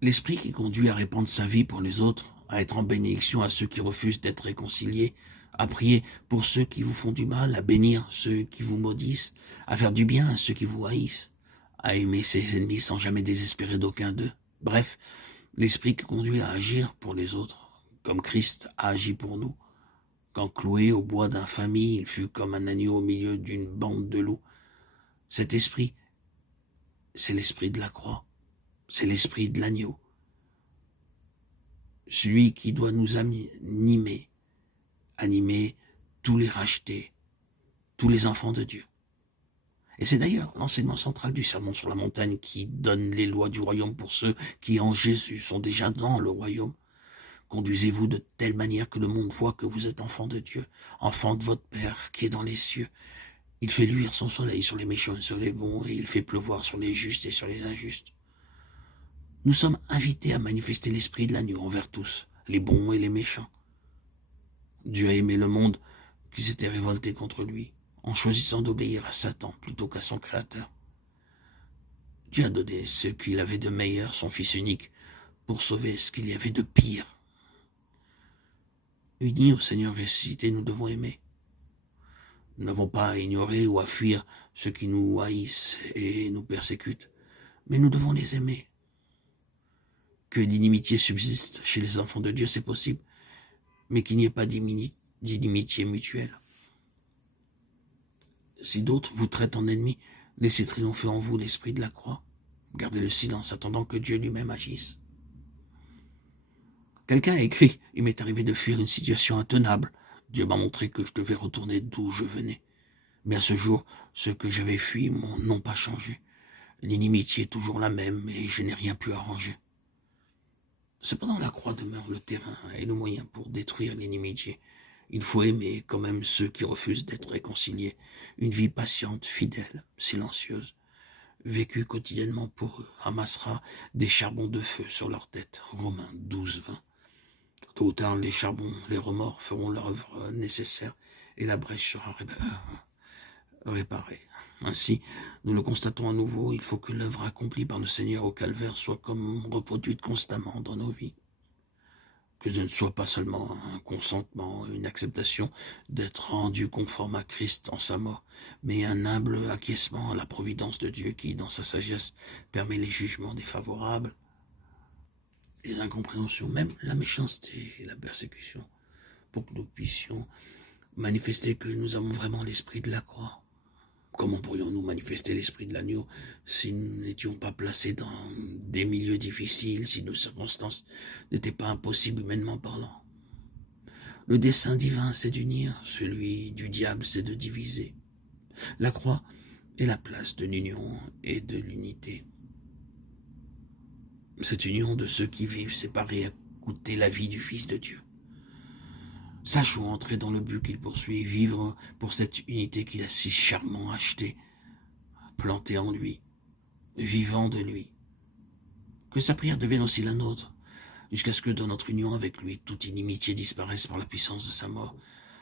L'esprit qui conduit à répandre sa vie pour les autres, à être en bénédiction à ceux qui refusent d'être réconciliés, à prier pour ceux qui vous font du mal, à bénir ceux qui vous maudissent, à faire du bien à ceux qui vous haïssent, à aimer ses ennemis sans jamais désespérer d'aucun d'eux. Bref, l'esprit qui conduit à agir pour les autres, comme Christ a agi pour nous. Quand cloué au bois d'infamie, il fut comme un agneau au milieu d'une bande de loups. Cet esprit, c'est l'esprit de la croix, c'est l'esprit de l'agneau. Celui qui doit nous animer tous les rachetés, tous les enfants de Dieu. Et c'est d'ailleurs l'enseignement central du sermon sur la montagne qui donne les lois du royaume pour ceux qui en Jésus sont déjà dans le royaume. Conduisez-vous de telle manière que le monde voit que vous êtes enfants de Dieu, enfants de votre Père qui est dans les cieux. Il fait luire son soleil sur les méchants et sur les bons, et il fait pleuvoir sur les justes et sur les injustes. Nous sommes invités à manifester l'esprit de l'agneau envers tous, les bons et les méchants. Dieu a aimé le monde qui s'était révolté contre lui, en choisissant d'obéir à Satan plutôt qu'à son Créateur. Dieu a donné ce qu'il avait de meilleur, son Fils unique, pour sauver ce qu'il y avait de pire. Unis au Seigneur ressuscité, nous devons aimer. Nous n'avons pas à ignorer ou à fuir ceux qui nous haïssent et nous persécutent, mais nous devons les aimer. Que l'inimitié subsiste chez les enfants de Dieu, c'est possible, mais qu'il n'y ait pas d'inimitié mutuelle. Si d'autres vous traitent en ennemis, laissez triompher en vous l'esprit de la croix. Gardez le silence, attendant que Dieu lui-même agisse. Quelqu'un a écrit « Il m'est arrivé de fuir une situation intenable. Dieu m'a montré que je devais retourner d'où je venais. Mais à ce jour, ceux que j'avais fui n'ont pas changé. L'inimitié est toujours la même et je n'ai rien pu arranger. » Cependant, la croix demeure le terrain et le moyen pour détruire l'inimitié. Il faut aimer quand même ceux qui refusent d'être réconciliés. Une vie patiente, fidèle, silencieuse, vécue quotidiennement pour eux, amassera des charbons de feu sur leur tête. Romains 12, 20. Tôt ou tard, les charbons, les remords feront leur œuvre nécessaire et la brèche sera réparée. Ainsi, nous le constatons à nouveau, il faut que l'œuvre accomplie par le Seigneur au calvaire soit comme reproduite constamment dans nos vies. Que ce ne soit pas seulement un consentement, une acceptation d'être rendu conforme à Christ en sa mort, mais un humble acquiescement à la providence de Dieu qui, dans sa sagesse, permet les jugements défavorables, les incompréhensions, même la méchanceté et la persécution, pour que nous puissions manifester que nous avons vraiment l'esprit de la croix. Comment pourrions-nous manifester l'esprit de l'agneau si nous n'étions pas placés dans des milieux difficiles, si nos circonstances n'étaient pas impossibles humainement parlant? Le dessein divin, c'est d'unir, celui du diable, c'est de diviser. La croix est la place de l'union et de l'unité. Cette union de ceux qui vivent séparés a coûté la vie du Fils de Dieu. Sachons entrer dans le but qu'il poursuit, vivre pour cette unité qu'il a si chèrement achetée, plantée en lui, vivant de lui. Que sa prière devienne aussi la nôtre, jusqu'à ce que dans notre union avec lui, toute inimitié disparaisse par la puissance de sa mort.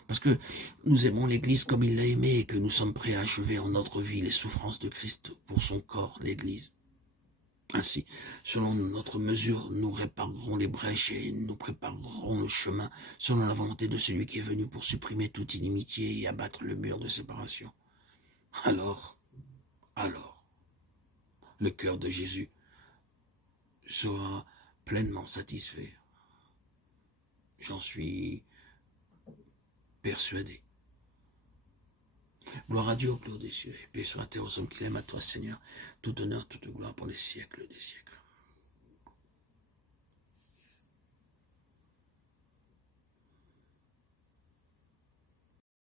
Parce que nous aimons l'Église comme il l'a aimée et que nous sommes prêts à achever en notre vie les souffrances de Christ pour son corps, l'Église. Ainsi, selon notre mesure, nous réparerons les brèches et nous préparerons le chemin selon la volonté de celui qui est venu pour supprimer toute inimitié et abattre le mur de séparation. Alors, le cœur de Jésus sera pleinement satisfait. J'en suis persuadé. Gloire à Dieu au clos des cieux, et paix sur la terre aux hommes qu'il aime, à toi, Seigneur, tout honneur, toute gloire pour les siècles des siècles.